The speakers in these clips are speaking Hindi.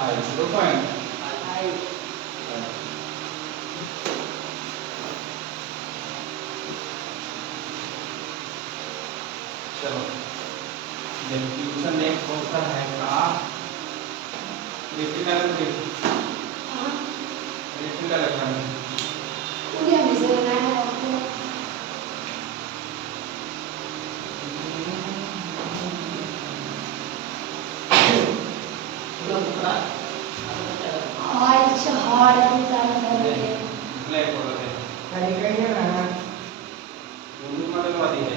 0.5। चलो डिफ्यूजन एक होता है का इलेक्ट्रिकल ब्लैक होता है दोनों मॉडल वाली है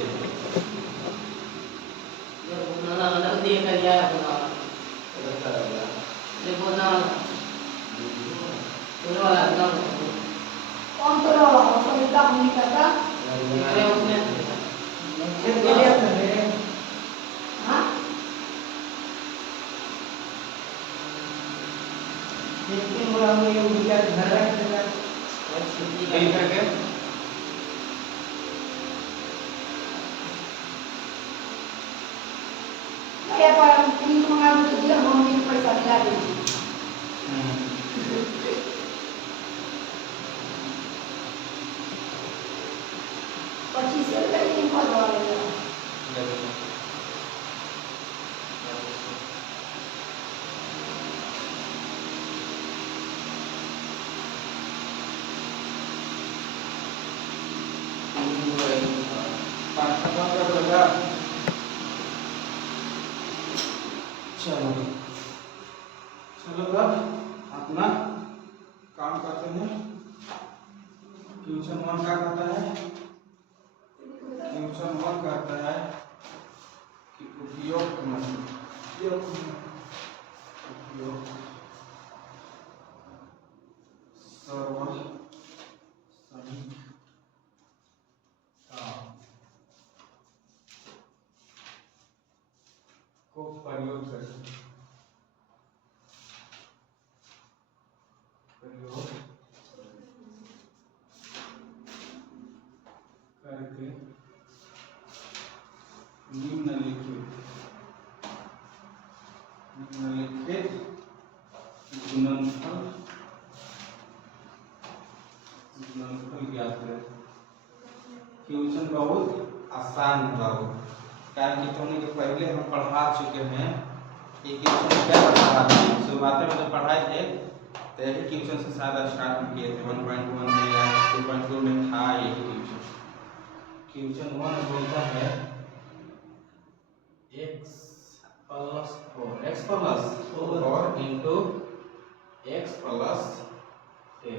कहीं करके चलो चलो अब अपना काम करते हैं। क्वेश्चन 1 क्या कहता है? क्वेश्चन 1 कहता है कि उपयोग सर्वसनिक को प्रयोग करके निम्नलिखित गुणनफल ज्ञात करें। क्वेश्चन बहुत आसान है कारण कि होने के पहले हम पढ़ा चुके हैं कि क्वेश्चन क्या पढ़ा था। शुरुआत में जब पढ़ाए थे तो यही क्वेश्चन से शायद स्टार्ट हम किए थे 1.1 में या 2.2 में था यही क्वेश्चन। क्वेश्चन 1 बोलता है x plus 4 into x plus 8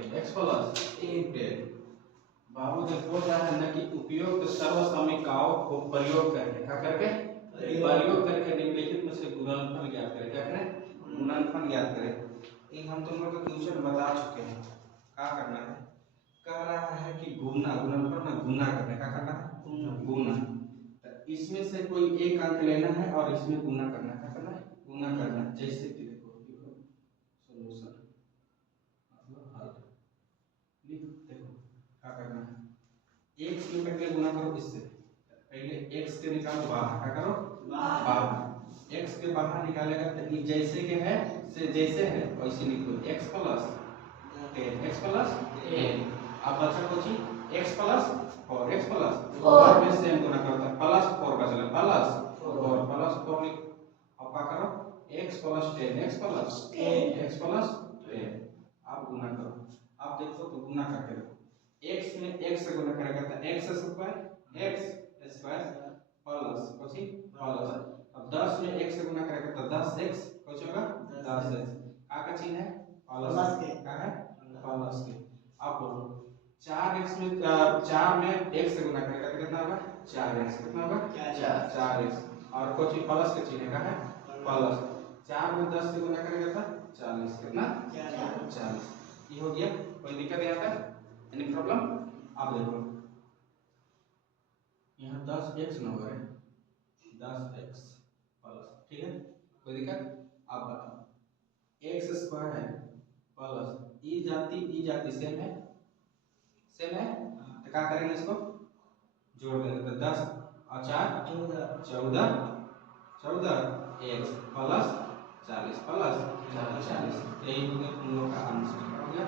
बाबू जो बोल रहा है ना कि उपयुक्त सर्वसमीकाओं को प्रयोग करके क्या करके प्रयोग करके निम्नलिखित में से गुणनफल ज्ञात करें। क्या करें? गुणनफल ज्ञात करें। ये हम तुम लोग को क्वेश्चन बता चुके हैं। क्या करना है? कह रहा है कि गुणनफल में गुना करना। क्या करना है? गुना। तो इसमें से कोई एक अंक लेना है और इसमें गुना करना है। क्या करना है? गुना करना है। जैसे कि देखो सॉल्यूशन मतलब हल लिख देखो क्या करना है। x में पहले गुना करो इससे। पहले x के निकालो बाहर। क्या करो? बाहर। x के बाहर निकालेगा तो जैसे के है से जैसे है वैसे लिखो x प्लस 10 अब बचा कुछ x प्लस 4 में सेम गुना करता है प्लस 4 बचला प्लस 4 लिख। अब क्या करो x प्लस 10 अब गुना करो। अब देखो तो गुना करके देखो x में x से गुना करेगा तो x स्क्वायर प्लस प्लस। अब 10 में x से गुना करेगा तो 10x कुछ होगा 10x का चिन्ह है प्लस के का है प्लस के। अब बोलो 4x में 4 में x से गुना करेगा तो कितना होगा 4x कितना होगा 4x और कुछ प्लस के चिन्ह का है प्लस। 4 में 10 से गुना करेगा तो 40 कितना 40 ये हो गया। कोई दिक्कत यहाँ पर एनी प्रॉब्लम? आप देखो यहाँ 10x न हो रहे 10x प्लस ठीक है कोई दिक्कत? आप बताओ x स्क्वायर है प्लस ई जाति सेम है तो क्या करेंगे इसको जोड़ देंगे तो 10 और 4 14 x प्लस 40 प्लस 40, यही हो गया तुम लोग का आंसर। क्या हो गया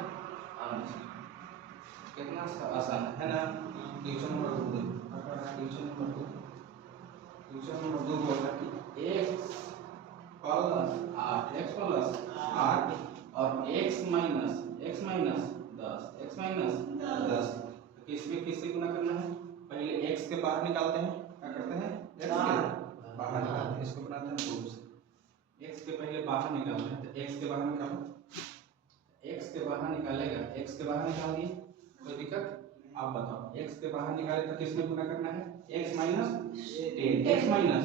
आंसर? कितना आसान है ना। क्वेश्चन नंबर 2 देखो, क्वेश्चन नंबर 2, क्वेश्चन नंबर 2 बोल रहा है कि x प्लस 8, x प्लस 8 और x माइनस 10, x माइनस 10, तो किससे गुना करना है? पहले x के बाहर निकालते हैं। क्या करते हैं? x के बाहर निकालते हैं, इसको बनाते हैं 2 से। x के पहले बाहर निकालते हैं, तो x के बाहर निकालो, x के बाहर निकालेगा, x के बाहर निकाल दिए, कोई दिक्कत? आप बताओ, x के बाहर निकाले तो किसमें गुना करना है? x minus 10, x minus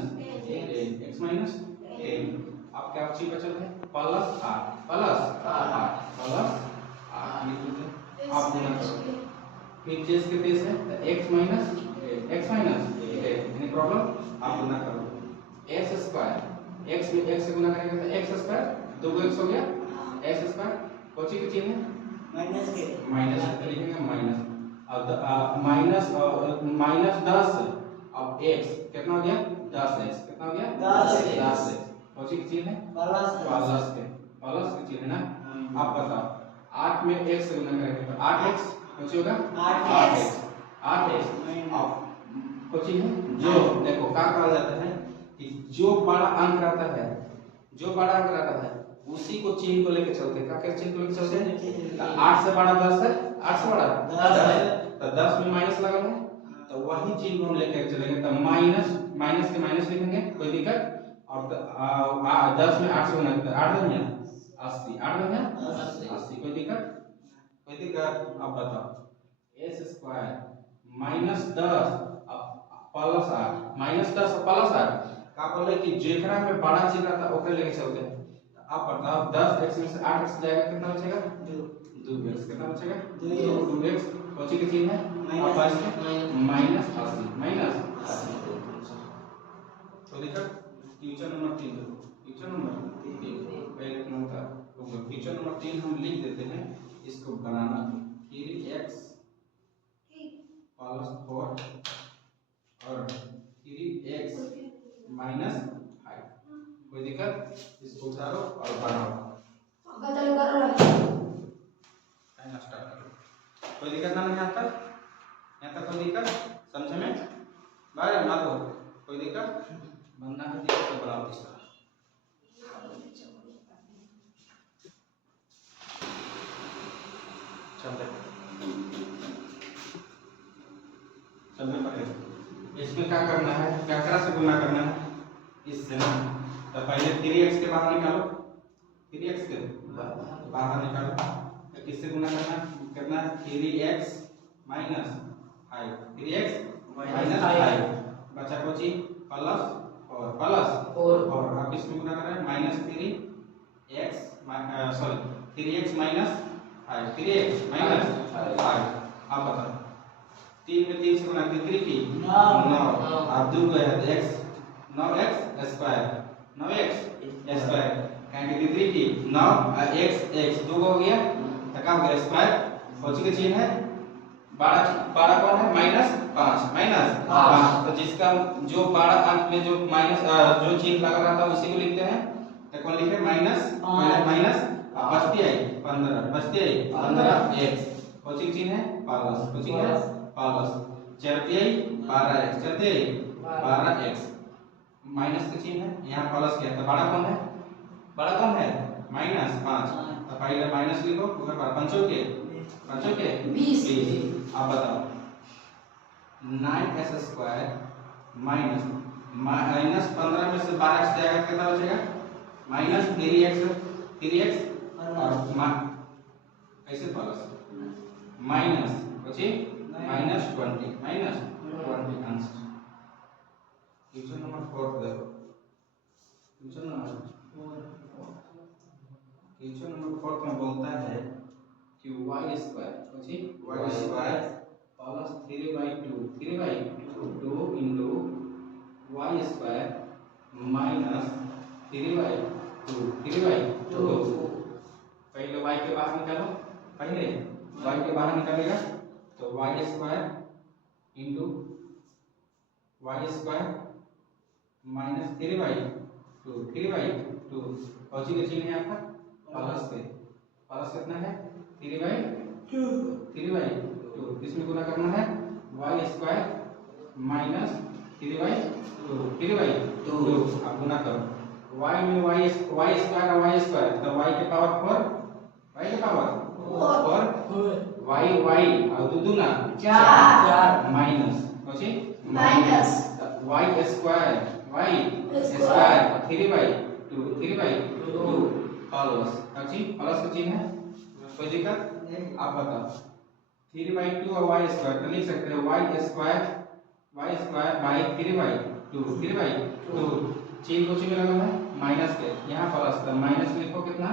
10, x minus 10। अब क्या चीज बचल है? प्लस 8 प्लस 8 प्लस 8 लिख देते हैं। आप गुना करो, फिर चीज के पेश है तो x माइनस 8, एनी प्रॉब्लम? आप गुना करो s स्क्वायर, x में x से गुना करेंगे तो x स्क्वायर, 2 x हो गया s स्क्वायर, कौन सी चीज है? माइनस के, माइनस के लिखेंगे माइनस, अब माइनस 10, अब x कितना हो गया? 10x, कितना हो गया? 10x, कौन सी चीज है? प्लस की चीज है ना। आप बताओ 8 में x से गुना करेंगे तो 8x, कौन सी होगा? 8x। अब कौन सी है? जो देखो क्या कहा जाता है कि जो बड़ा अंक रहता है, जो बड़ा अंक रहता है उसी को चिन्ह को लेके चलते हैं। क्या चिन्ह को लेके चलते हैं? 8 से बड़ा 10 है, 8 से बड़ा 10 है, तो 10 में माइनस लगा है, तो वही चिन्ह को हम लेके चलेंगे, तो माइनस के माइनस लिखेंगे, कोई दिक्कत? और 10 में 8 से गुना करते 8 में 80, 8 में 80, कोई दिक्कत? कोई दिक्कत? आप बताओ s square minus 10 plus 8, minus 10 plus 8 का बोले कि जेकरा में बड़ा चिन्ह रहता है ओकरे लेके चलते हैं। आप बताओ 10x में से 8x जाएगा, कितना बचेगा? 2x, कितना बचेगा? 2x, कौन सी की चिन्ह है? Minus 80, minus 80। तो देखो क्वेश्चन नंबर 3 देखो, क्वेश्चन नंबर 3 पहले नंबर होगा, क्वेश्चन नंबर 3 हम लिख देते हैं, इसको बनाना 3x प्लस 4 और 3x माइनस 5, कोई दिक्कत? इसको उतारो और बनाओ, स्टार्ट करो। कोई दिक्कत ना? यहाँ तक कोई दिक्कत समझे में? बारे ना तो कोई दिक्कत बनना है तो बनाओ इस तरह। चलते पड़ेगा। इसमें क्या करना है? क्या से गुना करना है? इससे ना, तो पहले 3x के बाहर निकालो, 3x के बाहर निकालो, तो किससे गुना करना है? 3x माइनस 5, 3x माइनस 5 बचा कोची प्लस 4, प्लस 4, अब इसमें गुना करना है minus 3x, sorry 3x minus 5, 3x minus 5। अब बताओ 3 में 3 से गुना करके 3 की 9, अब 2 है तो x 9x square, 9x square, कहेंगे 3 की 9 x 2 हो गया, तो क्या हो गया? स्क्वायर, कौन सी चिन्ह है? 12 कौन है? माइनस 5, तो जिसका जो 12 अंक में जो माइनस जो चिन्ह लगा रहता है उसी को लिखते हैं, तो कौन लिखे? माइनस, माइनस बचती आई 15x, कौन सी चिन्ह है? प्लस, कौन सी है? प्लस, चलती आई 12x, चलती आई 12x, माइनस का चिन्ह है, यहाँ प्लस किया तो बड़ा कौन है? बड़ा कौन है? माइनस 5, तो पहले माइनस लिखो, ऊपर पर पंचों के 20। अब बताओ 9s स्क्वायर माइनस 15 में से 12x जाएगा, कितना बचेगा? माइनस 3x और कैसे प्लस माइनस बचे माइनस 20, आंसर। क्वेश्चन नंबर 4 देखो, क्वेश्चन नंबर 4 में बोलता है कि y square plus 3/2 into y square minus 3/2 पहले y के बाहर निकालो, पहले y के बाहर निकालेगा तो y square into y square minus 3/2 कौन सी का चिन्ह है आपका प्लस के, प्लस कितना है 3/2, 3/2 इसमें गुना करना है y स्क्वायर माइनस 3/2, 3/2 आप गुना करो y में y स्क्वायर और y स्क्वायर तो y के पावर 4, y के पावर 4 y और दुगुना 4 माइनस कौन सी माइनस y स्क्वायर 3/2 प्लस अच्छी प्लस का चिन्ह है कोई दिक्कत आप बताओ 3/2 और y स्क्वायर तो लिख सकते हैं y स्क्वायर बाय 3/2 चिन्ह को चिन्ह लगा है माइनस के यहाँ प्लस तो माइनस लिखो कितना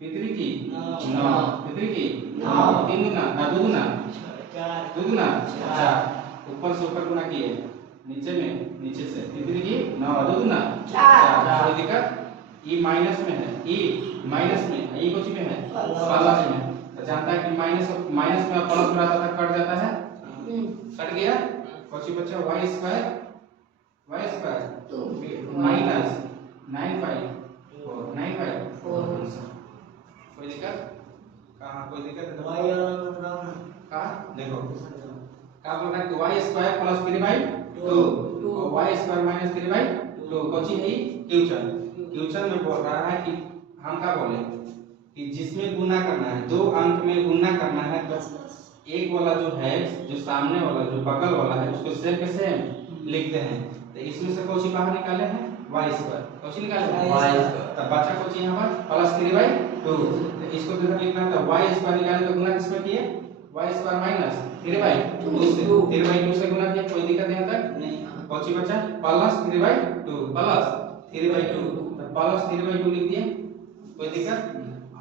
पितरी की 9 पितरी की 9 3 गुना 2 गुना 4 ऊपर से ऊपर गुना किए नीचे में नीचे से पितरी की 9 2 गुना 4 कोई दिक्कत ई माइनस में है ई माइनस में ई कुछ में है प्लस में तो जानता है कि माइनस माइनस में प्लस में आता था कट जाता है कट गया कुछ बच्चा y स्क्वायर माइनस 9/4 कोई दिक्कत कहाँ कोई दिक्कत कहाँ देखो क्या बोल रहा है कि y स्क्वायर प्लस 3/2 और y स्क्वायर माइनस 3/2 कौन सी है क्वेश्चन में बोल रहा है कि हम क्या बोले कि जिसमें गुना करना है दो अंक में गुना करना है तो एक वाला जो है जो सामने वाला जो बगल वाला है उसको सेम के सेम लिखते हैं तो इसमें से कौन सी बाहर निकाले हैं y स्क्वायर कौन सी निकाले हैं y स्क्वायर तब बचा कौन सी यहाँ पर प्लस 3/2 तो इसको किधर लिखना था y स्क्वायर निकाले तो गुना किसमें किए y स्क्वायर माइनस 3/2 से 3/2 से गुना किया कोई दिक्कत यहाँ तक नहीं कौन सी बचा प्लस 3/2 प्लस 3/2 तो प्लस 3/2 लिख दिए कोई दिक्कत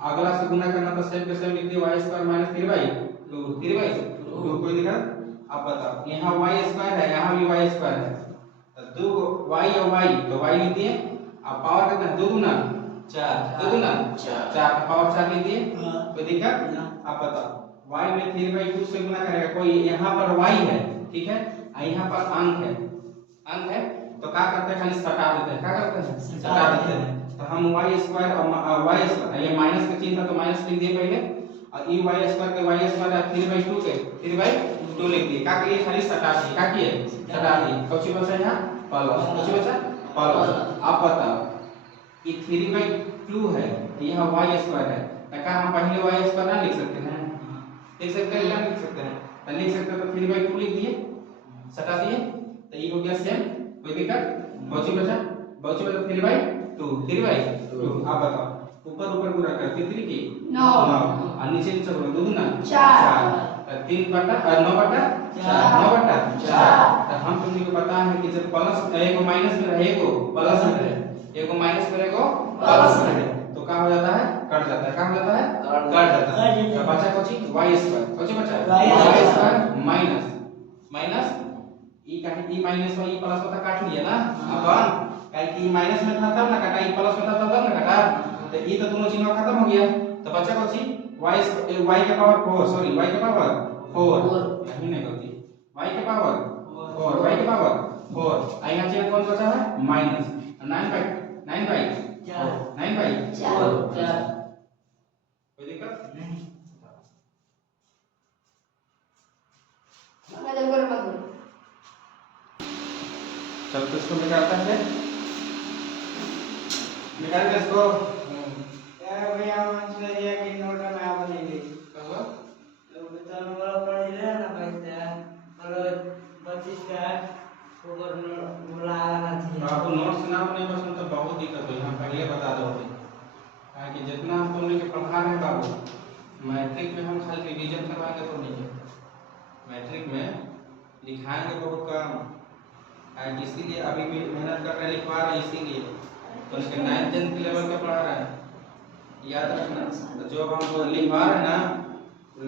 अगला से गुना करना तो सेम के सेम लिख दिए y स्क्वायर माइनस 3/2 कोई दिक्कत आप बताओ यहाँ y स्क्वायर है यहाँ भी y स्क्वायर है तो 2 y और y तो y लिख दिए अब पावर कितना 2 गुना 4 4 पावर 4 लिख दिए कोई दिक्कत आप बताओ y में 3/2 से गुना करेगा कोई यहाँ पर y है ठीक है यहाँ पर अंक है तो क्या करते हैं खाली सटा देते हैं क्या करते हैं सटा देते हैं तो हम y स्क्वायर और y स्क्वायर ये माइनस का चिन्ह था तो माइनस लिख दिए पहले और ई y स्क्वायर के y स्क्वायर 3/2 के 3/2 लिख दिए क्या किए खाली सटा दिए क्या किए सटा दिए कौन बचा यहाँ प्लस कौन बचा प्लस आप बताओ कि 3/2 है यहाँ y स्क्वायर है तो क्या हम पहले y स्क्वायर ना लिख सकते हैं लिख सकते हैं लिख सकते हैं तो लिख सकते हैं तो 3/2 लिख दिए सटा दिए तो ये हो गया सेम कोई दिक्कत कौन बचा 3/2 आप बताओ ऊपर ऊपर पूरा कर 3 की 9 और नीचे नीचे बोलो 2 गुना 4 9/4 तो हम तुमने को पता है कि जब प्लस एक माइनस में रहे को प्लस में रहे एक माइनस में रहे को प्लस में रहे तो क्या हो जाता है कट जाता है क्या हो जाता है कट जाता है तो बचा कौन सी y स्क्वायर कौन सी बचा y स्क्वायर माइनस ई का ई माइनस y प्लस होता काट लिया ना अपन काहे कि माइनस में था तब ना कटा ई प्लस में था तब ना कटा तो ई तो दोनों चिन्ह खत्म हो गया तो बचा कौन सी y के पावर 4 सॉरी y के पावर 4 नहीं नहीं गलती y के पावर 4 y के पावर 4 आई यहाँ चिन्ह कौन बचा है माइनस 9/4 कोई दिक्कत नहीं चल तो इसको निकालता है निकाल के इसको यार भैया मंच ये कि नोट में आप नहीं कहो तो चलो वाला पढ़ ले ना भाई और 25 का ऊपर बोला आना चाहिए बाबू नोट्स ना बने बस तो बहुत दिक्कत हुई हम पहले बता दो है कि जितना हम तुमने के पढ़ा रहे बाबू मैट्रिक में हम खाली रिवीजन करवाएंगे तो नहीं है मैट्रिक में लिखाएंगे बहुत कम है इसीलिए अभी भी मेहनत कर रहे लिखवा रहे इसीलिए तो उसके 9th 10th लेवल का पढ़ा रहा है याद रखना तो जो हम लिखवा रहे हैं ना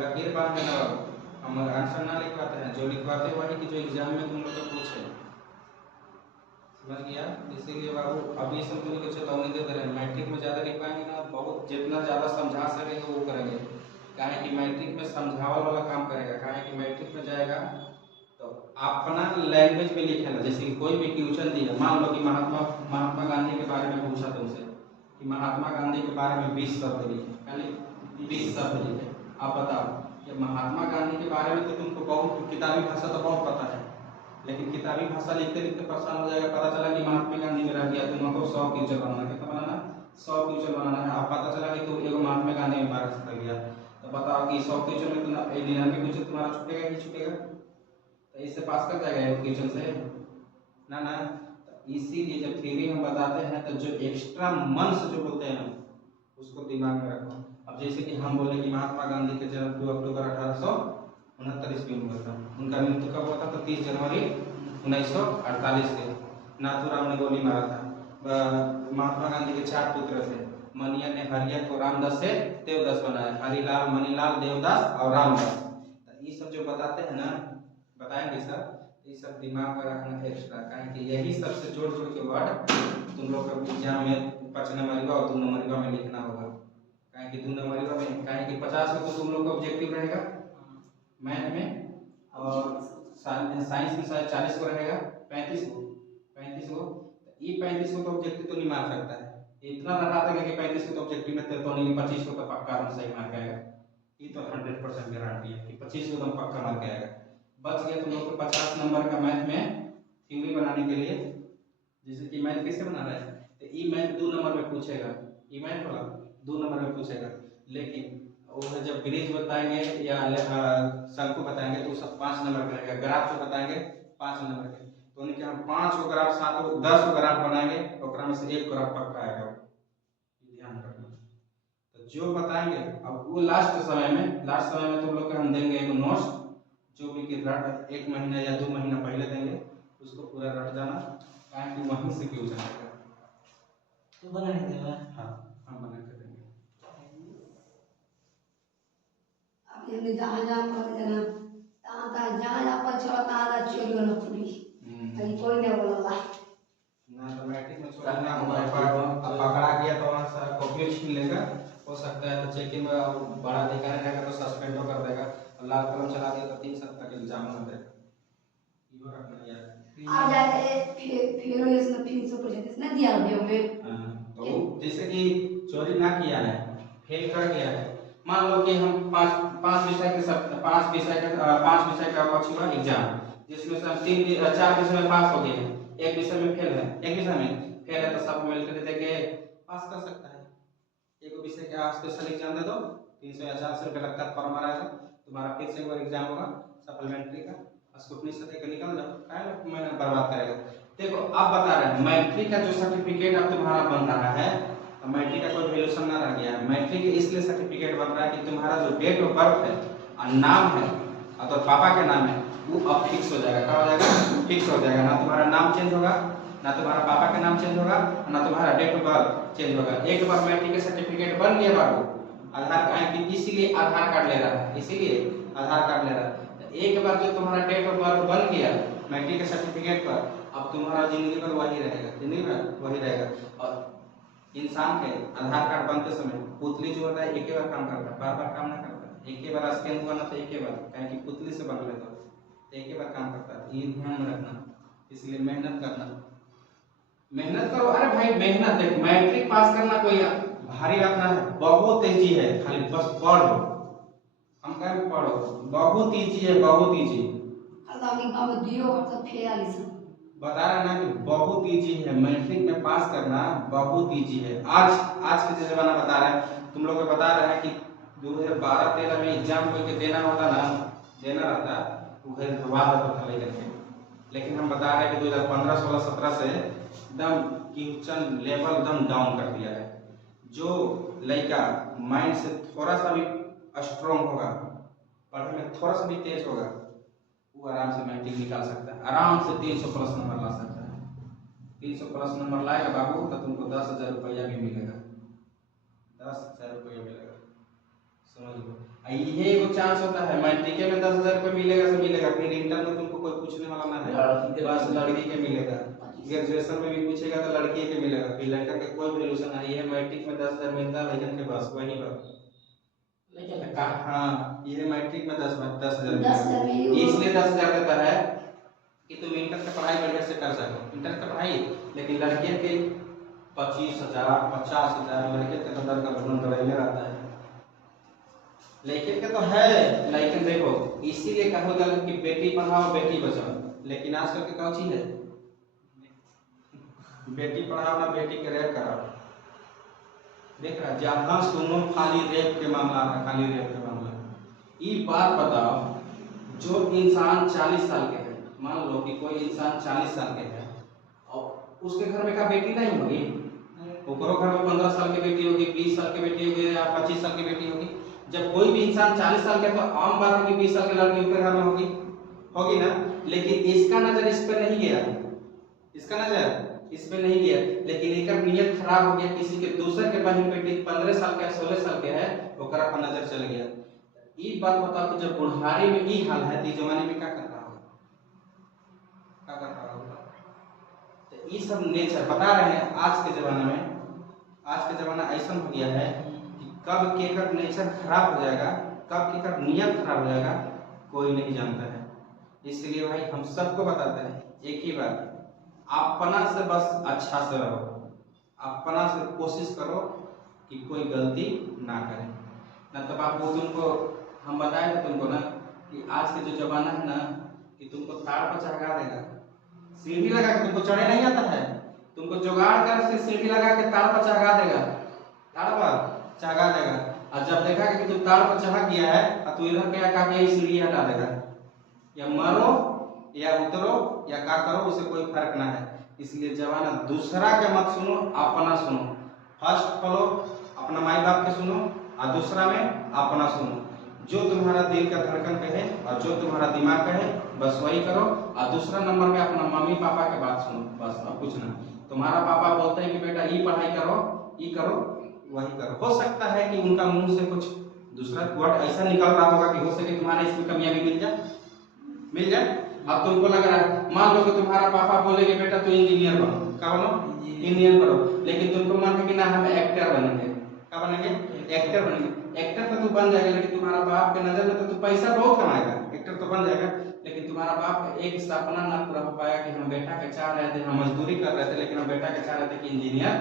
लकीर बांध देना हम आंसर ना लिखवाते हैं जो लिखवाते हैं वही कि जो एग्जाम में तुम लोग को पूछे समझ गया इसीलिए बाबू अभी से तुम लोग चेतावनी देते रहे मैट्रिक में ज़्यादा लिखवाएंगे ना बहुत जितना ज़्यादा समझा सकेंगे वो करेंगे काहे कि मैट्रिक में समझावल वाला काम करेगा काहे कि मैट्रिक में जाएगा तो अपना लैंग्वेज में लिखेगा जैसे कि कोई भी क्वेश्चन दिया मान लो कि महात्मा गांधी के बारे में पूछा तुमसे कि महात्मा गांधी के बारे में 20 शब्द लिखे, खाली 20 शब्द लिखे। आप बताओ कि महात्मा गांधी के बारे में तो तुमको बहुत किताबी भाषा तो बहुत पता है, लेकिन किताबी भाषा लिखते लिखते परेशान हो जाएगा। पता चला कि महात्मा गांधी में रह गया, तुमको 100 फ्यूचर बनाना, कितना बनाना, 100 फ्यूचर बनाना है। अब पता चला कि तुम एगो महात्मा गांधी में बारे से रह गया, तो बताओ कि 100 फ्यूचर में तुम्हारा 99 फ्यूचर तुम्हारा छूटेगा कि छूटेगा? तो इससे पास कर जाएगा एगो फ्यूचर से ना ना। तो इसीलिए जब थ्योरी हम बताते हैं तो जो एक्स्ट्रा मंथ्स जो बोलते हैं उसको दिमाग में रखो। अब जैसे कि हम बोले कि महात्मा गांधी के जन्म 2 अक्टूबर 1869 ईस्वी में हुआ था, उनका मृत्यु कब हुआ था? तो 30 जनवरी 1948 के नाथूराम ने गोली मारा था। महात्मा गांधी के 4 पुत्र थे, मनिया ने हरिया को रामदास से देवदास बनाया, हरिलाल, मनीलाल, देवदास और रामदास। तो ये सब जो बताते हैं ना, बताएंगे सर, ये सब दिमाग में रखना एक्स्ट्रा, कहें कि यही सबसे जोड़ जोड़ के वर्ड तुम लोग का एग्जाम में 5 नंबर और 2 नंबर में लिखना होगा। कहें कि 2 नंबर में, कहें कि 50 को तो तुम लोग का ऑब्जेक्टिव रहेगा मैथ में, और साइंस में शायद 40 को रहेगा, 35 को। ये 35 को तो ऑब्जेक्टिव तो नहीं मार सकता है, इतना रहा था कि 35 को तो ऑब्जेक्टिव में तो नहीं, 25 को तो पक्का हम सही मार्क आएगा। ये तो 100% गारंटी है कि 25 को तो पक्का मार्क आएगा। बच गया तुम लोग को 50 नंबर का मैथ में थ्योरी बनाने के लिए। जैसे कि मैथ कैसे बना रहा है, तो ई मैथ 2 नंबर में पूछेगा, ई मैथ वाला 2 नंबर में पूछेगा, लेकिन वो जब ब्रिज बताएंगे या शंकु बताएंगे तो सब 5 नंबर का रहेगा। ग्राफ जो बताएंगे 5 नंबर के, तो उनके हम 5 को ग्राफ, 7 को 10 को ग्राफ बनाएंगे, ओकरा में से एक ग्राफ पक्का आएगा, ध्यान रखना। तो जो बताएंगे अब वो लास्ट समय में तुम लोग को हम देंगे एक नोट्स, जो भी कि रट 1 महीना या 2 महीना पहले देंगे, उसको पूरा रट जाना, कहें कि वहीं से क्यों जाएगा। तो बना के देगा। हाँ, हम बना के देंगे। अब ये जहाँ जहाँ पर देना, जहाँ जहाँ पर छोड़ा तहाँ चोरी वाला पुलिस, कहीं कोई नहीं बोला ना तो मैट्रिक में छोड़ा ना हमारे पास, अब पकड़ा गया तो वहाँ से कॉपी छीन लेगा, हो सकता है तो चेकिंग में बड़ा अधिकारी रहेगा तो सस्पेंड कर देगा, और लाल कलम चला दिया तो 3 साल तक एग्जाम न देगा। ये रखना यार। आ जाए फिर इसने फिर से पूछे किसने दिया अभी हमें। तो जैसे कि चोरी ना किया है, फेल कर गया है, मान लो कि हम 5 विषय के सब 5 विषय का हुआ एग्जाम, जिसमें से हम 4 विषय में पास हो गए हैं, एक विषय में फेल है, एक विषय में फेल है, तो सब मिलकर देके पास कर सकता है। एक विषय का स्पेशल एग्जाम दे दो, 350 रुपये लगता है, फॉर्म आएगा, तुम्हारा फिर से एक बार एग्जाम होगा सप्लीमेंट्री का, स्कूटनी से देकर निकल जाओ, क्या महीना बर्बाद करेगा। देखो अब बता रहे हैं मैट्रिक का जो सर्टिफिकेट अब तुम्हारा बन रहा है, तो मैट्रिक का कोई वैल्यूशन ना रह गया है। मैट्रिक इसलिए सर्टिफिकेट बन रहा है कि तुम्हारा जो डेट ऑफ बर्थ है और नाम है और तो पापा के नाम है वो अब फिक्स हो जाएगा। क्या हो जाएगा? फिक्स हो जाएगा। ना तुम्हारा नाम चेंज होगा, ना तुम्हारा पापा का नाम चेंज होगा, ना तुम्हारा डेट ऑफ बर्थ चेंज होगा। एक बार मैट्रिक का सर्टिफिकेट बन गया बाबू, आधार कार्ड, इसीलिए आधार कार्ड ले रहा है, इसीलिए आधार कार्ड ले रहा है। एक बार जो तुम्हारा डेट ऑफ बर्थ बन गया मैट्रिक के सर्टिफिकेट पर, अब तुम्हारा जिंदगी भर वही रहेगा, जिंदगी भर वही रहेगा। और इंसान के आधार कार्ड बनते समय पुतली जो होता है एक ही बार काम करता है, बार बार काम नहीं करता। एक ही बार स्कैन हुआ ना तो एक ही बार, कहें कि पुतली से बन लेता तो एक ही बार काम करता है। ये ध्यान में रखना, इसलिए मेहनत करना, मेहनत करो। अरे भाई मेहनत, देख मैट्रिक पास करना कोई भारी बात ना है, बहुत ईजी है, खाली बस पढ़ो। हम कहें पढ़ो, बहुत ईजी है, बहुत ईजी। गाँव में दियो तो फेल बता रहे ना कि बहुत ईजी है, मैट्रिक में पास करना बहुत ईजी है। आज के जमाना बता रहे हैं, तुम लोग को बता रहे हैं कि 2012-13 में एग्जाम कोई के देना होता ना, देना रहता वो घर करवा देता था लेकिन हम बता रहे हैं कि 2015, 16, 17 से एकदम किचन लेवल एकदम डाउन कर दिया है। जो लड़का माइंड से थोड़ा सा भी स्ट्रॉन्ग होगा, पढ़ने में थोड़ा सा भी तेज होगा, वो आराम से मैट्रिक निकाल सकता है, आराम से 300 प्लस नंबर ला सकता है। 300 प्लस नंबर लाएगा बाबू तो तुमको 10,000 रुपया भी मिलेगा, 10,000 रुपया मिलेगा, समझ लो। ये वो चांस होता है मैट्रिक में 10,000 रुपये मिलेगा से मिलेगा, फिर इंटर में तुमको कोई पूछने वाला ना है, बस लड़की के मिलेगा। ग्रेजुएशन में भी पूछेगा तो लड़की के मिलेगा, फिर लड़का का कोई वैल्यूशन नहीं है। मैट्रिक में 10,000 मिलता है लड़कन के पास, वही बात। हाँ, ये मैट्रिक में 10,000 इसलिए 10,000 देता है कि तुम इंटर की पढ़ाई बढ़िया से कर सको, इंटर की पढ़ाई। लेकिन लड़कियों के 25,000 50,000 लड़के के तो दर का भ्रमण दवाइले रहता है, लेकिन के तो है। लेकिन देखो इसीलिए कहा गया कि बेटी पढ़ाओ बेटी बचाओ, लेकिन आजकल के क्या चीज है, बेटी पढ़ाओ ना बेटी के रेप कराओ। देख रहा जहाँ सुनो खाली रेप के मामला है, खाली रेप के मामला। ये बात बताओ, जो इंसान 40 साल के है, मान लो कि कोई इंसान 40 साल के है और उसके घर में का बेटी नहीं होगी, ओकरो घर में 15 साल की बेटी होगी, 20 साल की बेटी होगी या 25 साल की बेटी होगी। जब कोई भी इंसान 40 साल का, तो आम बात है कि 20 साल की लड़की उसके घर में होगी ना। लेकिन इसका नजर इस पे नहीं गया, इसका नजर इस पे नहीं गया, लेकिन एक नियत खराब हो गया, किसी के दूसरे के बहन बेटी 15 साल के 16 साल के है, ओकरा पर नजर चल गया। ये बात बताओ कि जब बुढ़ारी में ये हाल है, तो जमाने में क्या कर रहा होगा, क्या कर रहा होगा। तो ये सब नेचर बता रहे हैं। आज के जमाने में, आज के जमाना ऐसा हो गया है कि कब केकर नेचर खराब हो जाएगा, कब केकर नियत खराब हो जाएगा, कोई नहीं जानता है। इसलिए भाई हम सबको बताते हैं एक ही बात, अपना से बस अच्छा से रहो, अपना से कोशिश करो कि कोई गलती ना करे। ना तब आपको तुमको हम बताए थे तुमको ना कि आज के जो जमाना है ना, कि तुमको ताड़ पर चढ़ा देगा, सीढ़ी लगा के, तुमको चढ़े नहीं आता है, तुमको जुगाड़ कर से सीढ़ी लगा के ताड़ पर चढ़ा देगा, ताड़ पर चढ़ा देगा। और जब देखा कि तुम ताड़ पर चढ़ा गया है, तो इधर क्या कहा कि सीढ़ी हटा देगा, या मरो या उतरो या क्या करो, उसे कोई फर्क ना है। इसलिए जमाना दूसरा के मत सुनो, अपना सुनो। फर्स्ट फॉलो अपना माई बाप के सुनो, और दूसरा में अपना सुनो। जो तुम्हारा दिल का धड़कन कहे और जो तुम्हारा दिमाग कहे बस वही करो। और दूसरा नंबर में अपना मम्मी पापा के बात सुनो, बस और कुछ ना। तुम्हारा पापा बोलते हैं कि बेटा ये पढ़ाई करो, ये करो, वही करो। हो सकता है कि उनका मुंह से कुछ दूसरा वर्ड ऐसा निकल रहा होगा कि हो सके तुम्हारे इसमें कमियां भी मिल जाए। अब तुमको लग रहा है, मान लो कि तुम्हारा पापा बोलेगे बेटा तू इंजीनियर बनो, क्या बनो, इंजीनियर बनो, लेकिन तुमको मन है कि ना हम एक्टर बनेंगे, क्या बनेंगे, एक्टर बनेंगे। एक्टर तो तू बन जाएगा, लेकिन तुम्हारा बाप के नजर में तो तू पैसा बहुत कमाएगा, एक्टर तो बन जाएगा, लेकिन तुम्हारा बाप का एक सपना ना पूरा हो पाया कि हम बेटा के चाह रहे थे, हम मजदूरी कर रहे थे, लेकिन हम बेटा के चाह रहे थे कि इंजीनियर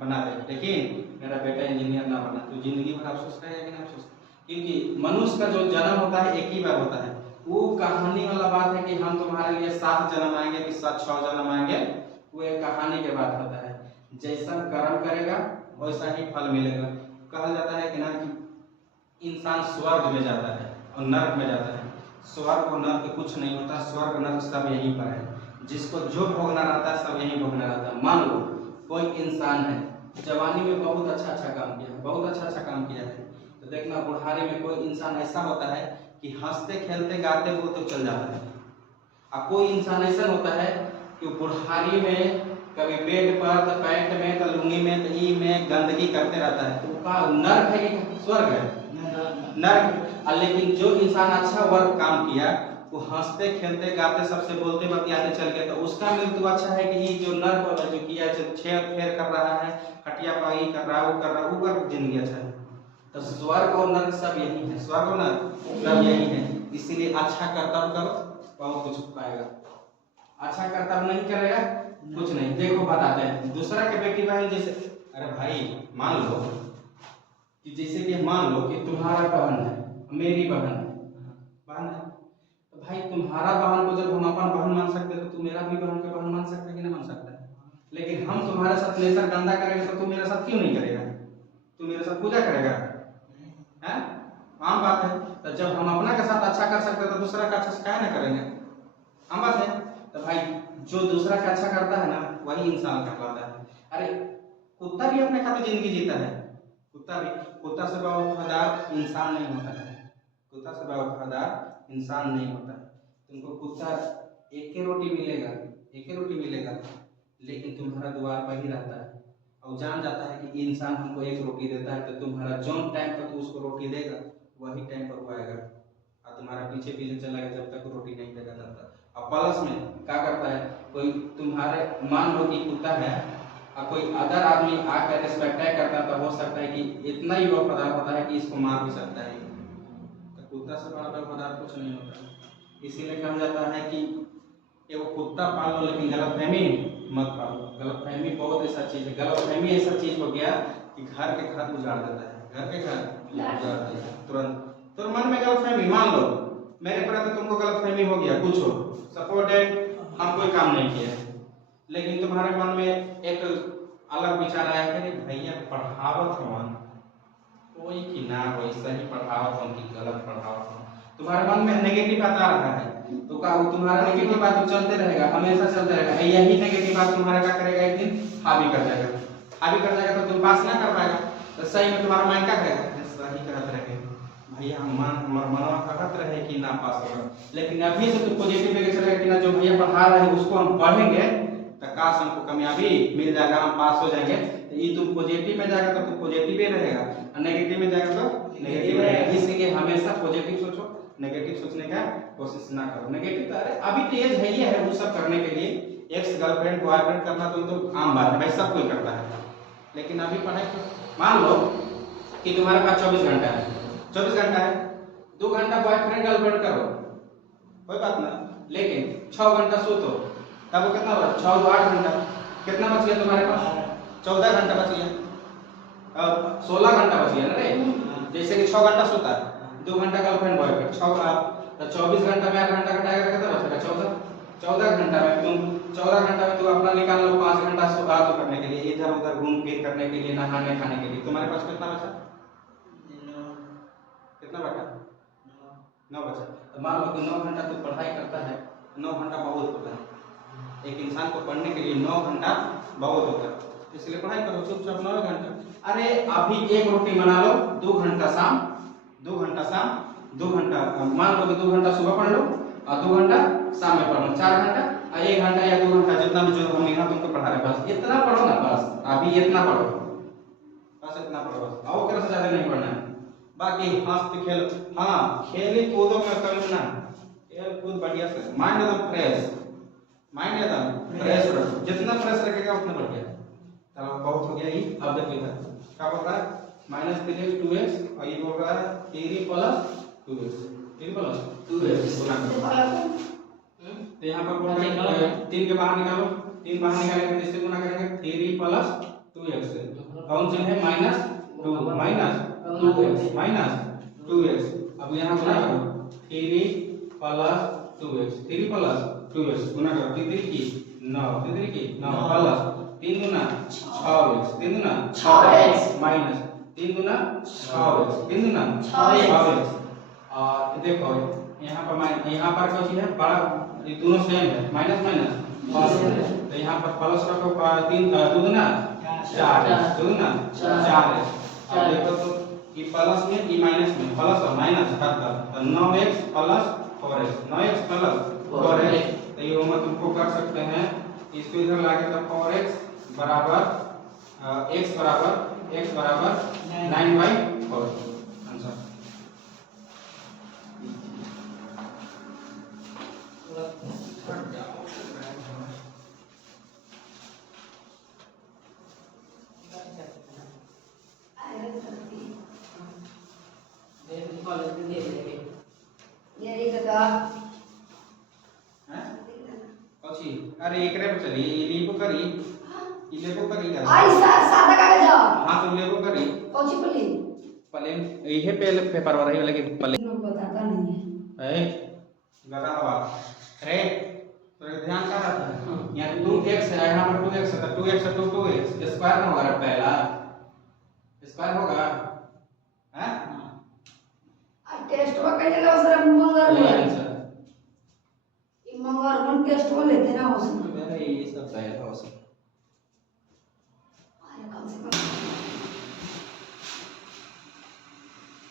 बना दे, लेकिन मेरा बेटा इंजीनियर ना बना। तो जिंदगी भर अफसोस रहेगा कि नहीं अफसोस, क्योंकि मनुष्य का जो जन्म होता है एक ही बार होता है। वो कहानी वाला बात है कि हम तुम्हारे लिए 7 जन्म आएंगे कि 6 जन्म आएंगे, वो एक कहानी के बात होता है। जैसा कर्म करेगा वैसा ही फल मिलेगा। कहा जाता है कि ना कि इंसान स्वर्ग में जाता है और नर्क में जाता है। स्वर्ग और नर्क कुछ नहीं होता, स्वर्ग नर्क सब यहीं पर है। जिसको जो भोगना रहता है सब यहीं भोगना रहता है। मान लो कोई इंसान है, जवानी में बहुत अच्छा काम किया है, बहुत अच्छा काम किया है, तो देखना बुढ़ारी में कोई इंसान ऐसा होता है कि हंसते खेलते गाते बोलते चल जाता है। और कोई इंसान ऐसा होता है कि बुढ़ारी में कभी बेड पर, तो पैंट में, तो लुंगी में, तो ई में गंदगी करते रहता है। तो का नर्क है कि स्वर्ग है, नर्क। लेकिन जो इंसान अच्छा वर्क काम किया, वो हंसते खेलते गाते सबसे बोलते बतियाते चल गया, तो उसका मृत्यु अच्छा है कि ये जो नर्क वाला जो किया, जो छेड़ फेर कर रहा है, हटिया पाई कर रहा है, वो कर रहा है, वो कर जिंदगी अच्छा है। तो स्वर्ग और नर्क सब यही है, स्वर्ग और नर्क सब यही है। इसीलिए अच्छा कर्तव्य करो बहुत कुछ पाएगा, अच्छा कर्तव्य नहीं करेगा कुछ नहीं। देखो बताते हैं दूसरा के बेटी बहन, जैसे अरे भाई मान लो कि जैसे कि मान लो कि तुम्हारा बहन है, मेरी बहन है, तो भाई तुम्हारा बहन को जब हम अपन बहन मान सकते हैं, तो तुम मेरा भी बहन के बहन मान सकते है कि नहीं मान सकता है। लेकिन हम तुम्हारे साथ नेचर गंदा करेंगे तो तुम मेरे साथ क्यों नहीं करेगा, तुम मेरे साथ पूजा करेगा, है आम बात है। तो जब हम अपना के साथ अच्छा कर सकते हैं, तो दूसरा का अच्छा क्या ना करेंगे, आम बात है। तो भाई जो दूसरा का अच्छा करता है ना, वही इंसान कहलाता है। अरे कुत्ता भी अपने खातिर जिंदगी जीता है, कुत्ता से वफादार इंसान नहीं होता है, कुत्ता से वफादार इंसान नहीं होता है। तुमको कुत्ता एक ही रोटी मिलेगा, लेकिन तुम्हारा द्वार पर ही रहता है और जान जाता है कि इंसान हमको एक रोटी देता है, तो तुम्हारा जौन टाइम पर तू उसको रोटी देगा वही टाइम पर वो आएगा और तुम्हारा पीछे चलेगा जब तक रोटी नहीं देगा तब तक। और प्लस में क्या करता है, कोई तुम्हारे मान लो कि कुत्ता है और कोई अदर आदमी आकर रिस्पेक्ट करता है, तो हो सकता है कि इतना ही वफादार होता है कि इसको मार भी सकता है। तो कुत्ता से बड़ा वफादार कुछ नहीं होता। इसीलिए कहा जाता है कि वो कुत्ता पाल लो लेकिन गलतफहमी मत पालो। गलतफहमी बहुत ऐसा चीज है, गलतफहमी ऐसा चीज हो गया कि घर के घर उजाड़ देता है, घर के घर उजाड़ देता है तुरंत। तो मन में गलतफहमी, मान लो मेरे प्रति तुमको गलतफहमी हो गया, कुछ हो सपोर्टेड, हम कोई काम नहीं किया, लेकिन तुम्हारे मन में एक अलग विचार आया कि भैया पढ़ावत हवन कोई कि ना कोई सही पढ़ावत हवन कि गलत पढ़ावत हवन, तुम्हारे मन में नेगेटिव बात आ रहा है, तो का तुम्हारा नेगेटिव बात तो चलते रहेगा, हमेशा चलते रहेगा। यही नेगेटिव बात तुम्हारा क्या करेगा, एक दिन हावी कर जाएगा, हावी कर जाएगा तो तुम पास ना कर पाएगा। तो सही में तुम्हारा माइंड क्या करेगा, सही कहत रहे भैया, हमारा मनवा कहत रहे कि ना पास होगा, लेकिन अभी से तुम पॉजिटिव लेके चलेगा कि ना जो भैया पढ़ा रहे हैं उसको हम पढ़ेंगे तो काश हमको कामयाबी मिल जाएगा, हम पास हो जाएंगे। तो ये तुम पॉजिटिव में जाएगा तो तुम पॉजिटिव ही रहेगा, और नेगेटिव में जाएगा तो नेगेटिव रहेगा। इसलिए हमेशा पॉजिटिव सोचो, नेगेटिव सोचने का कोशिश ना करो। नेगेटिव तो अरे अभी तो एज है ही है वो सब करने के लिए, एक्स गर्लफ्रेंड बॉयफ्रेंड करना तो आम बात है भाई, सब कोई करता है। लेकिन अभी पढ़ाई तो मान लो कि तुम्हारे पास 24 घंटा है, 24 घंटा है, 2 घंटा बॉयफ्रेंड गर्लफ्रेंड करो कोई बात ना, लेकिन 6 घंटा सोतो, तब वो कितना हुआ, 6 2 8 घंटा, कितना बच गया तुम्हारे पास, 14 घंटा बच गया, और 16 घंटा बच गया ना रे। जैसे कि 6 घंटा सोता है, 2 घंटा गर्लफ्रेंड बॉयफ्रेंड, 24 घंटा में 8 घंटा घटाएगा कितना बचेगा, 14 घंटा में तुम 14 घंटा में तुम अपना निकाल लो 5 घंटा बात करने के लिए, इधर उधर घूम फिर करने के लिए, नहाने खाने के लिए, तुम्हारे पास कितना बचा, कितना बचा, 9 बचा। तो मान लो कि 9 घंटा तू पढ़ाई करता है, 9 घंटा बहुत होता है, एक इंसान को पढ़ने के लिए 9 घंटा बहुत होता है, इसलिए पढ़ाई करो चुपचाप 9 घंटा। अरे अभी एक रोटी बना लो, 2 घंटा शाम, 2 घंटा शाम, 2 घंटा मान लो कि 2 घंटा सुबह पढ़ लो और 2 घंटा शाम में पढ़ लो, 4 घंटा, और 1 घंटा या 2 घंटा जितना भी जो हम यहाँ तुमको पढ़ा रहे हैं, बस इतना पढ़ो ना, बस अभी इतना पढ़ो, बस इतना पढ़ो, बस और कर से ज्यादा नहीं पढ़ना है। बाकी हंस खेल, हाँ खेली कूदो में कमी ना, खेल कूद बढ़िया से, माइंड एकदम फ्रेश, माइंड एकदम फ्रेश रखो, जितना फ्रेश रखेगा उतना बढ़िया। चलो बहुत हो गया ये, अब देखो इधर क्या बोल रहा है, -3x 2x, और ये बोल रहा है 3 + 2x, 3 + 2x गुना करो। तो यहाँ पर बोल रहा है 3 के बाहर निकालो, 3 बाहर निकालेंगे तो इससे गुना करेंगे 3 + 2x से, कौन चिन्ह है, -2 -2x -2x। अब यहाँ गुना करो 3 + 2x, 3 + 2x गुना करो, 3 की 9, 3 की 9 प्लस 3 गुना 6x, 3 गुना 6x माइनस 3 गुना 6x, 3 गुना 6x। और देखो यहाँ पर क्या चीज है, बड़ा ये दोनों सेम है, माइनस माइनस प्लस, तो यहाँ पर प्लस रखो 3 2 गुना 4x, 2 गुना 4x। अब देखो तो ये प्लस में ये माइनस में, प्लस और माइनस करता तो 9x + 4x, 9x + 4x। तो ये हम तुमको कर सकते हैं, इसको इधर लाके तो 4x बराबर x बराबर 9/4 आंसर। अरे एकरे पे चली लेबो करी, लेबो करी आई सर सादा कागज जाओ, हां तो लेबो करी कौन सी पली प्लेन यही पे पेपर वाला ही वाला कि प्लेन लोग बताता नहीं है, ए गधा हवा अरे तो ध्यान का रखना है, यहाँ 2x है, यहाँ पर 2x है, तो 2x है तो 2x स्क्वायर में होगा, पहला स्क्वायर होगा हैं। आ टेस्ट में कहीं ना सर मंगर ये में आंसर ये मंगर में टेस्ट में लेते ना उसमें, मेरा ये सब तैयार है उसमें। अरे कम से कम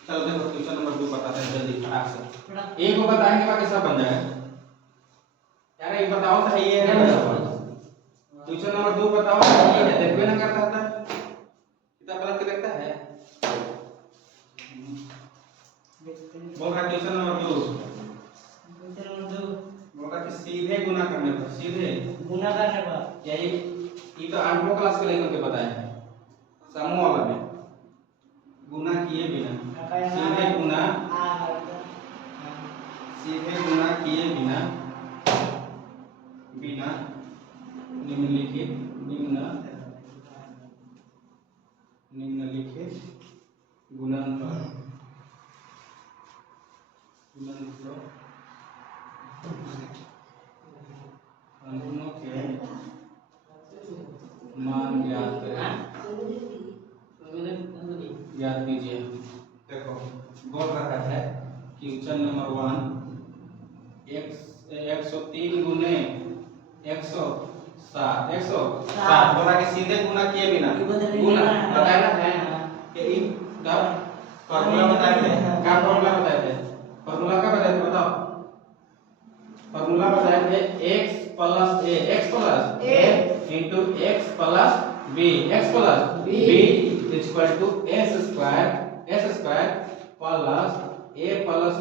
चलो देखो क्वेश्चन नंबर 2 बताते हैं जल्दी फटाक से, एक को बताएंगे बाकी सब बन जाएगा यार, एक बताओ तो ये है, क्वेश्चन नंबर 2 बताओ ये है, देखबे ना करता था कितना गलत लगता है, बोल रहा क्वेश्चन नंबर 2 बोल रहा कि सीधे गुना करने पर, सीधे गुना करने पर, यही ये तो 8वीं क्लास के लेकर के बताया है, समूह वाला में गुना किए बिना, सीधे गुना किए बिना निम्नलिखित अंकों के मान ज्ञात करें, ज्ञात कीजिए। देखो बोल रहा है कि क्वेश्चन नंबर 1 103 गुने 107 बोला कि सीधे गुना किए बिना गुना बताया है कि इधर फॉर्मूला बताए थे। क्या फॉर्मूला बताए थे? फॉर्मूला क्या बताए थे बताओ? फॉर्मूला बताए थे x plus a into x plus b is equal to s square plus a plus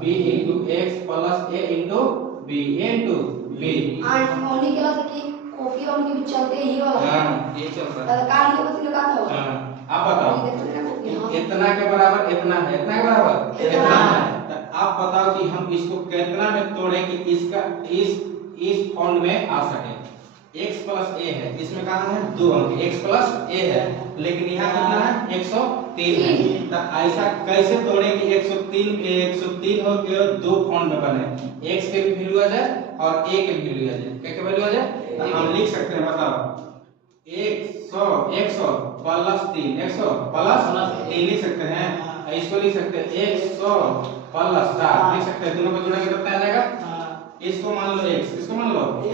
b into x plus a into b into b। आज मौनी के लासे की कॉपी और उनके भी चलते ही वाला। हाँ ये चल रहा है। काल के बच्चे लोग आता होगा। हाँ आप बताओ इतना के बराबर इतना है, इतना के बराबर इतना है। तो आप बताओ कि हम इसको कितना में तोड़े कि इसका इस फॉर्म में आ सके। x प्लस a है, इसमें कहा है 2 अंक, x प्लस a है, लेकिन यहाँ कितना है 103 है। तो ऐसा कैसे तोड़े कि 103 हो के 2 फॉर्म में बने, x के भी वैल्यू आ जाए और a के भी वैल्यू आ जाए। क्या क्या वैल्यू आ जाए? तो हम लिख सकते हैं, बताओ 100 प्लस 3 लिख सकते हैं। इसको लिख सकते हैं 100 प्लस 7 लिख सकते हैं। दोनों को जोड़ा के कितना आ जाएगा? इसको मान लो x, इसको मान लो x,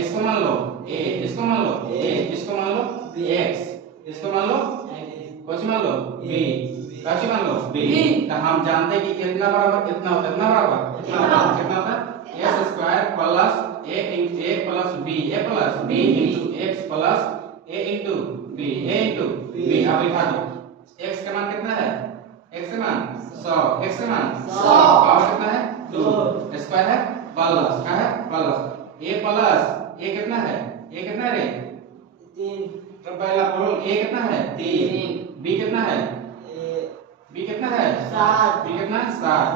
इसको मान लो a, इसको मान लो a, इसको मान लो x, इसको मान लो कुछ मान लो b, कुछ मान लो b। तो हम जानते हैं कि कितना बराबर इतना होता है, इतना बराबर कितना होता है s square plus a plus b into x plus a into b। अब लिखा दो x का मान कितना है? x का मान 100, पावर कितना है 2, स्क्वायर है प्लस क्या है प्लस a प्लस a कितना है? a कितना है रे? 3। तो पहला बोलो a कितना है? 3। b कितना है? b कितना है? 7। b कितना है? 7।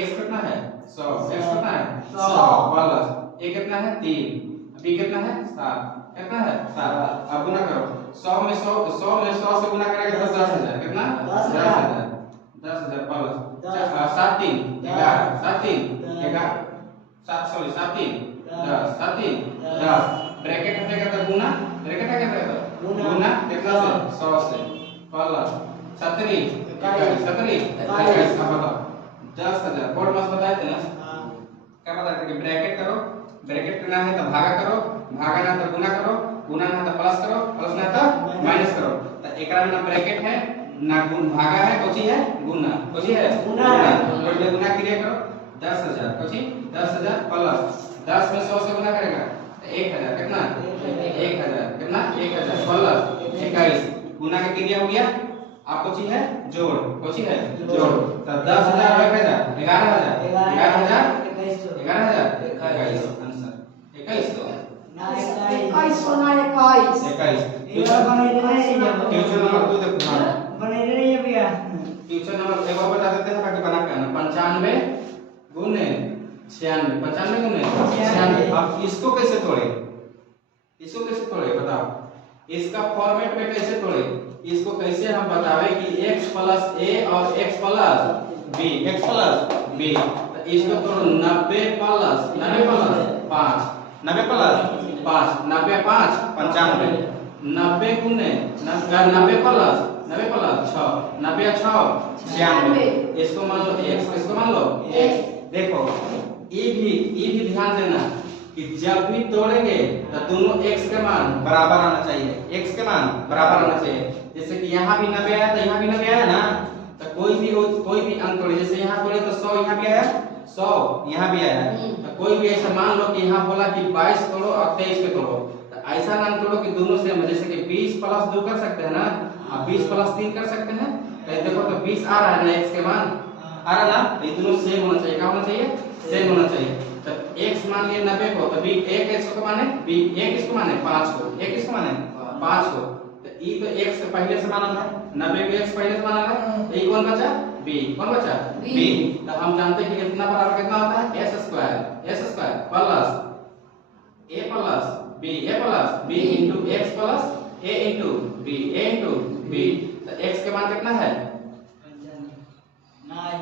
x कितना है? 100। x कितना है? 100 प्लस a कितना है? 3। b कितना है? 7। कितना है? 7। अब गुना करो 100 में 100 से गुना करेंगे 10,000 कितना? 10,000 प्लस 7 3 11 7 3 11 7 3 10 ब्रैकेट हटेगा तो गुना ब्रैकेट है क्या? गुना कितना से 100 से प्लस 17 21 अब बताओ 10,000 बोर्ड मस्त बताए थे ना। क्या बताए थे कि ब्रैकेट करो, ब्रैकेट करना है तो भागा करो, भागा ना तो गुना करो, गुना ना तो प्लस करो, प्लस ना तो माइनस करो। तो एकरा में ना ब्रैकेट है ना गुण भागा है, कोची है गुना, कोची है गुना क्रिया करो 10,000 कोची 10,000 प्लस 10 में 100 से गुना करेगा 1,000 कितना 1,000 कितना 1,000 प्लस 21 गुना का क्रिया हो गया। आप कोची है जोड़, कोची है जोड़। तो 10,000 और 1,000 11,000 आंसर 21 तो ना 21 होना 21 ट्यूशन नंबर 2 देखो। हाँ बने नहीं है भैया। ट्यूशन नंबर एक बार बता देते हैं ताकि बना के आना 95 गुने 96 अब इसको कैसे तोड़े? बताओ इसका फॉर्मेट में कैसे तोड़े? इसको कैसे हम बतावे कि x प्लस a और x प्लस b तो इसको तोड़ो 90 प्लस 5 90 प्लस 95 90 गुने 90 प्लस 6 90 6 96 इसको मान लो x, इसको मान लो x। देखो ये भी ध्यान देना कि जब भी तोड़ेंगे तो दोनों x के मान बराबर आना चाहिए, जैसे कि यहाँ भी 90 आया तो यहाँ भी 90 आया ना। तो कोई भी अंक तोड़े, जैसे यहाँ तोड़े तो 100 यहाँ भी आया 100 यहाँ भी आया। तो कोई भी ऐसा मान लो कि यहाँ बोला कि 22 तोड़ो और 23 पे तोड़ो, तो ऐसा नाम तोड़ो कि दोनों सेम, जैसे कि 20 प्लस 2 कर सकते हैं ना, और 20 प्लस 3 कर सकते हैं। तो देखो तो 20 आ रहा है ना, x के मान आ रहा ना, ये दोनों सेम होना चाहिए। क्या होना चाहिए? सेम होना चाहिए। तो x मान लिए 90 को, तो b 1 x को माने b 1 किसको माने 5 को, 1 किसको माने 5 को। तो e तो x से पहले से माना था, 90 को x पहले से माना था, तो e कौन बचा b, कौन बचा b। तो हम जानते हैं कि इतना बराबर कितना होता है s square plus a plus b into x plus a into b तो x के मान कितना है? 9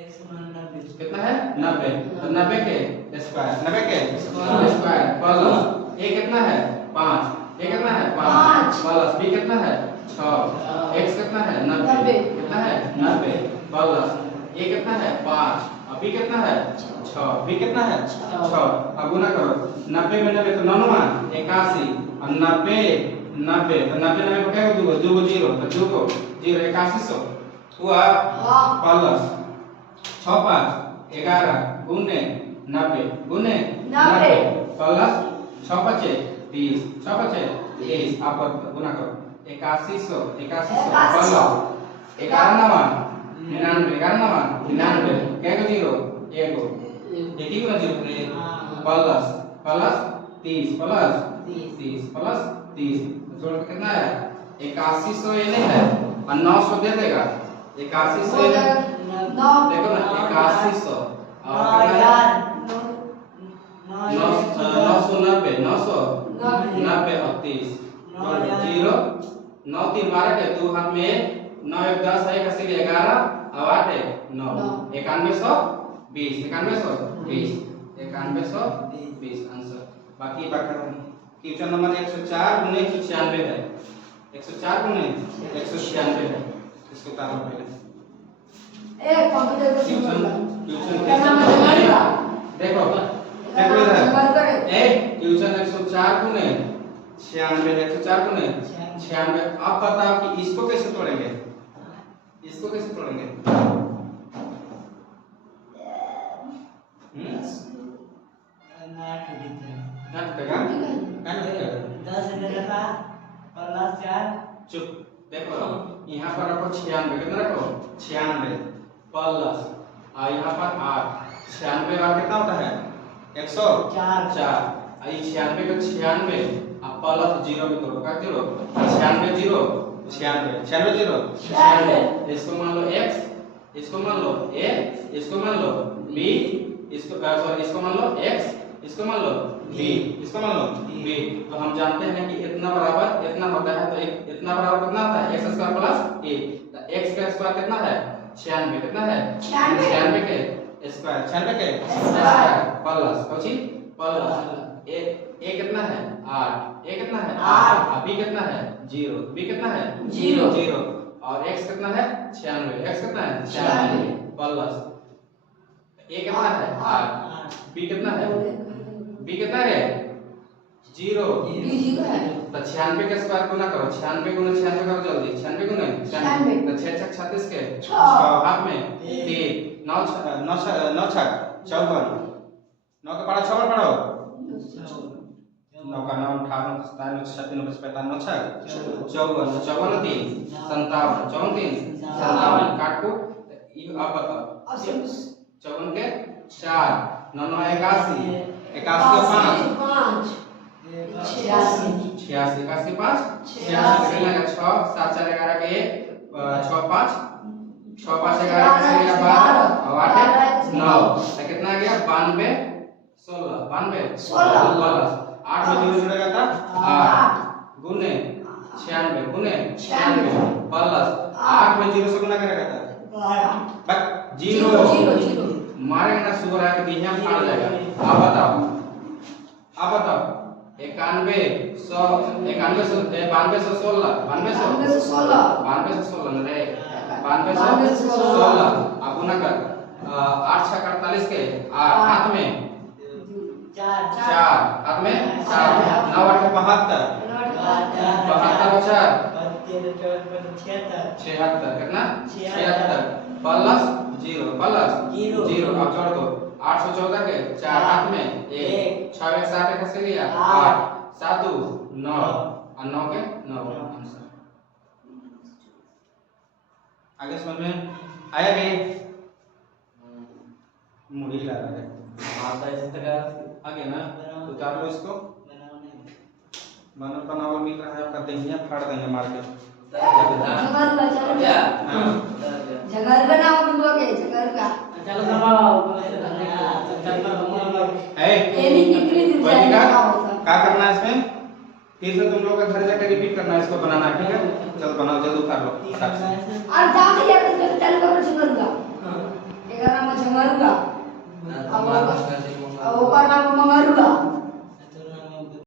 x मान 90 तो 90 के स्क्वायर 90 के स्क्वायर प्लस ए कितना है 5 ए कितना है 5 प्लस बी कितना है 6 x कितना है 90 कितना है 90 प्लस ए कितना है 5 और बी कितना है 6 बी कितना है 6 अब गुना करो 90 में 90 तो 99 81 और 90 90 तो 90 90 को क्या हो दो को 0 तो 2 को 0 8100 हुआ प्लस 6 5 11 गुने 90 गुने 90 प्लस 6 5 30 6 5 30 आप गुना करो 8100 प्लस 11 नवा 99 11 नवा 99 क्या को 0 1 को एक ही गुना 0 प्लस प्लस 30 प्लस 30 प्लस 30 जोड़ के कितना है 8100 ये नहीं है और 900 दे देगा 8100 देखो ना 8100 और कितना है 990 990 और 30 0 9 3 12 के 2 हाथ में 9 1 10 है कैसे 11 और 8 9 9120 9120 आंसर बाकी क्वेश्चन नंबर 104 गुने 196 है 104 गुने 196 है इसको उतारो पहले ए कंप्यूटर का ट्यूशन क्या नाम है देखो देखो इधर ए ट्यूशन 104 गुने 96 104 गुने 96 आप बताओ कि इसको कैसे तोड़ेंगे इसको कैसे तोड़ेंगे चुप देखो यहाँ पर रखो 96 कितना रखो 96 प्लस और यहाँ पर 8 96 और कितना होता है 104 और ये 96 का 96 अब प्लस 0 में करो क्या 0 96 0 96 0 96 इसको मान लो x इसको मान लो a इसको मान लो b इसको सॉरी इसको मान लो x इसको मान लो b इसको मान लो b तो हम जानते हैं कि इतना बराबर इतना होता है तो इतना बराबर कितना होता है x स्क्वायर प्लस a तो x का स्क्वायर कितना है 96 कितना है 96 के स्क्वायर 96 के square plus Cauchy plus a कितना है 8 a कितना है 8 और b कितना है 0 b कितना है 0 और x कितना है 96 x कितना है 96 प्लस a कितना है 8 b कितना है b कितना है 0 तो 96 के स्क्वायर गुना करो 96 गुना 96 करो जल्दी 96 गुना 96 तो 6 6 36 के 6 हाथ में 3 9 9 9 6 54 9 का पढ़ा 6 पढ़ो 9 का 9 58 97 97 95 56 54 54 3 57 54 3 57 काट को ये आप बताओ 54 के 4 9 9 81 81 को 5 86 81 5 86 निकलेगा 6 7 4 11 के 6 5 6 5 11 के 12 और 8 9 तो कितना आ गया 92 16 प्लस 8 में 0 जुड़ेगा था 8 गुने 96 गुने 96 प्लस 8 में 0 से गुना करेगा था बस 0 मारेंगे ना सुअर आके दिया फाड़ जाएगा आप बताओ 91 100 91 92 16 92 16 न रे 92 16 अब गुना कर 8 6 48 के हाथ में 4 हाथ में 4 9 8 72 4 76 कितना 76 प्लस 0 अब जोड़ दो 814 के 4 हाथ में 1 6 1 7 कैसे लिया 8 7 2 9 और 9 के 9 आंसर आगे समझ में आया भी मुड़ी ला रहा है आता है इस तरह आगे ना उतार लो इसको बनाओ मिल रहा है आपका देंगे फाड़ देंगे मार के जगह बनाओ बिंदु के जगह का चलो दबाओ एनी कितनी दिन जाएगा क्या करना है इसमें फिर से तुम लोग का घर जाकर रिपीट करना है इसको बनाना है ठीक है चलो बनाओ जल्दी उतार लो और जाओ यार तो चालू करो जगह का 11 में जगह का मार्कस का से ओकर नाम मंगरुआ